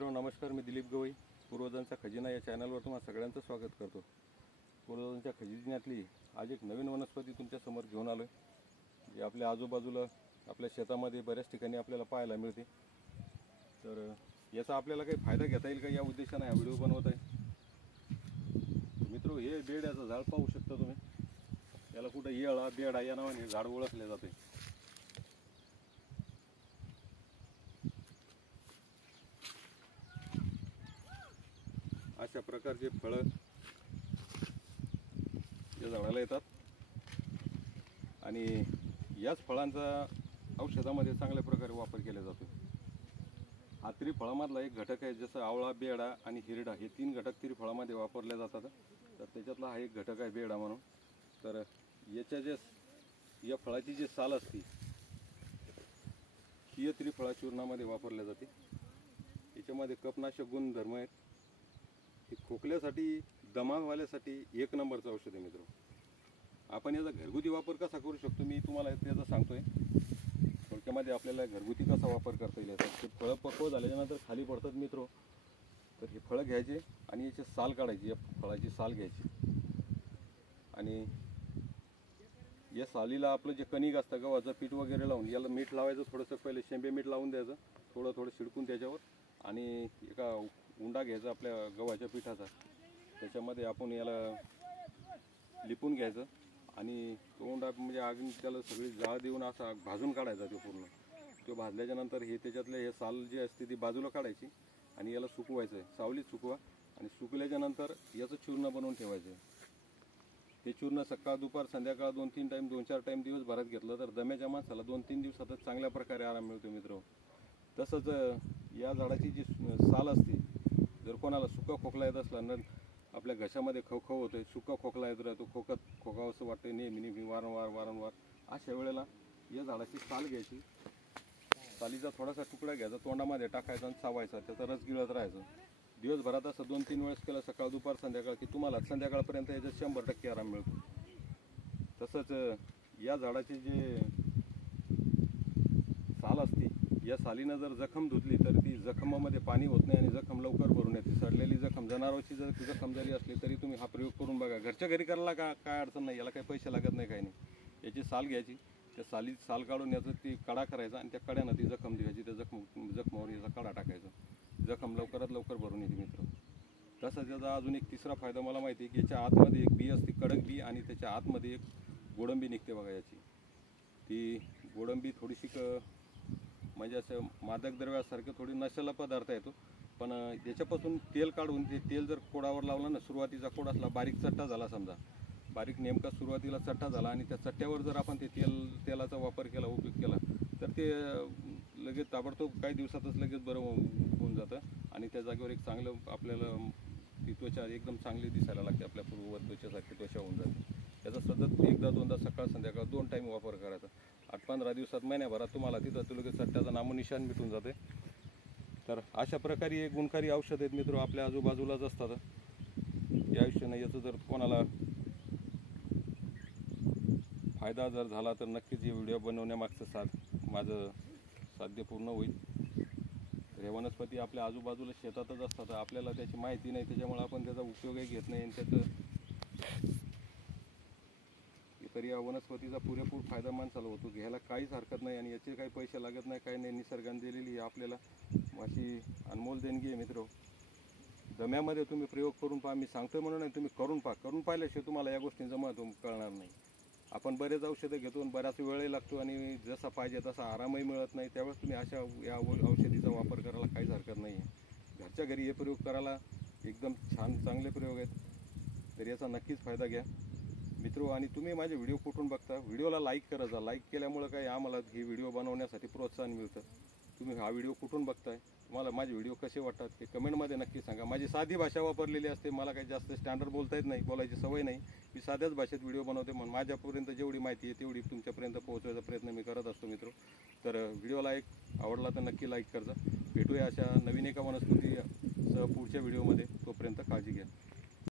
मित्रो नमस्कार, मी दिलीप गवई पूर्वजांचा खजिना या चॅनलवर तुम्हा सगळ्यांचं स्वागत करतो। पूर्वजांच्या खजिन्यातली आज एक नवीन वनस्पती तुमच्या समोर घेऊन आलोय, जी आपल्या आजूबाजूला आपल्या शेतामध्ये बऱ्याच ठिकाणी आपल्याला पाहायला मिळते। तर याचा आपल्याला काही फायदा घेता येईल का या उद्देशाने हा व्हिडिओ बनवत आहे। मित्रो, हे बेड्याचं झाड पाहू शकता तुम्ही, याला कुठे येळा बेडा या नावाने झाड ओळखले जाते। अशा प्रकारचे फळं या झाडाला येतात आणि याच फळांचा औषधामध्ये चांगल्या प्रकारे वापर केला जातो। हा त्रिफळामधला एक घटक आहे, जसं आवळा, बेडा आणि हिरडा हे तीन घटक त्रिफळामध्ये वापरले जातात। तर त्याच्यातला हा एक घटक आहे बेडा म्हणून। तर या फळाची जी साल असते ही त्रिफळा चूर्णामध्ये वापरल्या जाते। याच्यामध्ये कफनाशक गुणधर्म आहेत। हे खोकल्यासाठी, दमावाल्यासाठी एक नंबरचं औषध आहे मित्र। आपण याचा घरगुती वापर कसा करू शकतो मी तुम्हाला त्याचा सांगतोय। थोडक्यामध्ये आपल्याला घरगुती कसा वापर करता येईल। ते फळं पक्व झाल्यानंतर खाली पडतात मित्र, तर हे फळं घ्यायचे आणि याची साल काढायची, या फळाची साल घ्यायची आणि या सालीला आपलं जे कणिक असतं गव्हाचं पीठ वगैरे लावून याला मीठ लावायचं, थोडंसं पहिले शेंबे मीठ लावून द्यायचं, थोडं थोडं शिडकून त्याच्यावर, आणि एका उंडा घ्यायचा आपल्या गव्हाच्या पिठाचा, त्याच्यामध्ये आपण याला लिपून घ्यायचं आणि तो उंडा म्हणजे अगदी त्याला सगळी जाळ देऊन असा भाजून काढायचा तो पूर्ण। तो भाजल्याच्या नंतर हे त्याच्यातले हे साल जी असते ती बाजूला काढायची आणि याला सुकवायचं आहे, सावलीत सुकवा, आणि सुकल्याच्या नंतर याचं चूर्ण बनवून ठेवायचं। ते चूर्ण सकाळ दुपार संध्याकाळ 2-3 टाईम 2-4 टाईम दिवसभरात घेतलं तर दम्याच्या माणसाला 2-3 दिवसातच चांगल्या प्रकारे आराम मिळतो मित्र। तसंच या झाडाची जी साल असते, जर कोणाला सुका खोकला येत असला ना, आपल्या घशामध्ये खवखव होतोय, सुका खोकला येत राहतो, खोकावं असं वाटतं नेहमी वारंवार, अशा वेळेला या झाडाची साल घ्यायची, सालीचा थोडासा तुकडा घ्यायचा, तोंडामध्ये टाकायचा आणि चावायचा, त्याचा रस गिळत राहायचं। दिवसभरात असं 2-3 वेळेस केलं, सकाळ दुपार संध्याकाळ, की तुम्हाला संध्याकाळपर्यंत याच्यात 100% आराम मिळतो। तसंच या झाडाची जे साल असते, या सालीनं जर जखम धुतली तर ती जखमामध्ये पाणी होत नाही आणि जखम लवकर भरून येते। सडलेली जखम, जनावरांची जर जखम जरी असली तरी तुम्ही हा प्रयोग करून बघा। घरच्या घरी करायला काय अडचण नाही, याला काही पैसे लागत नाही, काही नाही। याची साल घ्यायची, त्या साल काढून याचं ती कडा करायचा आणि त्या कड्यानं ती जखम द्यायची, त्या जखमावर याचा कडा टाकायचा, जखम लवकरात लवकर भरून येते मित्र। तसंच याचा अजून एक तिसरा फायदा मला माहिती आहे, की याच्या आतमध्ये एक बी असते, कडक बी, आणि त्याच्या आतमध्ये एक गोडंबी निघते बघा याची। ती गोडंबी थोडीशी म्हणजे असं मादक द्रव्यासारखं थोडी नशेला पदार्थ येतो, पण याच्यापासून तेल काढून ते तेल जर कोडावर लावलं ना, सुरुवातीचा कोड असला, बारीक चट्टा झाला समजा, बारीक नेमका सुरुवातीला चट्टा झाला, आणि त्या चट्ट्यावर जर आपण ते तेलाचा वापर केला, उपयोग केला, तर ते लगेच ताबडतोब काही दिवसातच लगेच बरं होऊन जातं आणि त्या जागेवर एक चांगलं आपल्याला ती त्वचा एकदम चांगली दिसायला लागते, आपल्या पूर्ववत त्वचेसारखी त्वचा होऊन जाते। त्याचा सतत 1-2दा सकाळ संध्याकाळ 2 टाईम वापर करायचा। 8-15 दिवसात, महिन्याभरात तुम्हाला तिथं लगेच चट्ट्याचं नामोनिशान मिटून जाते। तर अशा प्रकारे एक गुणकारी औषध आहेत मित्र, आपल्या आजूबाजूलाच असतात। या आयुष्याने याचं जर कोणाला फायदा जर झाला तर नक्कीच हे व्हिडिओ बनवण्यामागचं माझं साध्य पूर्ण होईल। तर हे वनस्पती आपल्या आजूबाजूला शेतातच असतात, आपल्याला त्याची माहिती नाही, त्याच्यामुळे आपण त्याचा उपयोगही घेत नाही, आणि त्याचं तरी या वनस्पतीचा पुरेपूर फायदा माणसाला होतो, घ्यायला काहीच हरकत नाही, आणि याचे काही पैसे लागत नाही, काही नाही, निसर्गाने दिलेली आपल्याला अशी अनमोल देणगी आहे मित्र। दम्यामध्ये तुम्ही प्रयोग करून पहा, मी सांगतोय म्हणून नाही, तुम्ही करून पाहिल्याशिवाय तुम्हाला या गोष्टींचं महत्त्व कळणार नाही। आपण बरेच औषधं घेतो, बराच वेळही लागतो, आणि जसा पाहिजे तसा आरामही मिळत नाही, त्यावेळेस तुम्ही या औषधीचा वापर करायला काहीच हरकत नाही आहे। घरच्या घरी हे प्रयोग करायला एकदम चांगले प्रयोग आहेत, तर याचा नक्कीच फायदा घ्या मित्रो। आणि तुम्ही माझे व्हिडिओ कुठून बघता, व्हिडिओला लाईक करायचा, लाईक केल्यामुळे काय आम्हाला ही व्हिडिओ बनवण्यासाठी प्रोत्साहन मिळतं। तुम्ही हा व्हिडिओ कुठून बघताय, तुम्हाला माझे व्हिडिओ कसे वाटतात हे कमेंटमध्ये नक्की सांगा। माझी साधी भाषा वापरलेली असते, मला काही जास्त स्टँडर्ड बोलता येत नाही, बोलायची सवय नाही, मी साध्याच भाषेत व्हिडिओ बनवते, म्हणून माझ्यापर्यंत जेवढी माहिती आहे तेवढी तुमच्यापर्यंत पोहोचवायचा प्रयत्न मी करत असतो मित्र। तर व्हिडिओला आवडला तर नक्की लाईक करा। भेटूया अशा नवीन एका वनस्पतीसह पुढच्या व्हिडिओमध्ये, तोपर्यंत काळजी घ्या।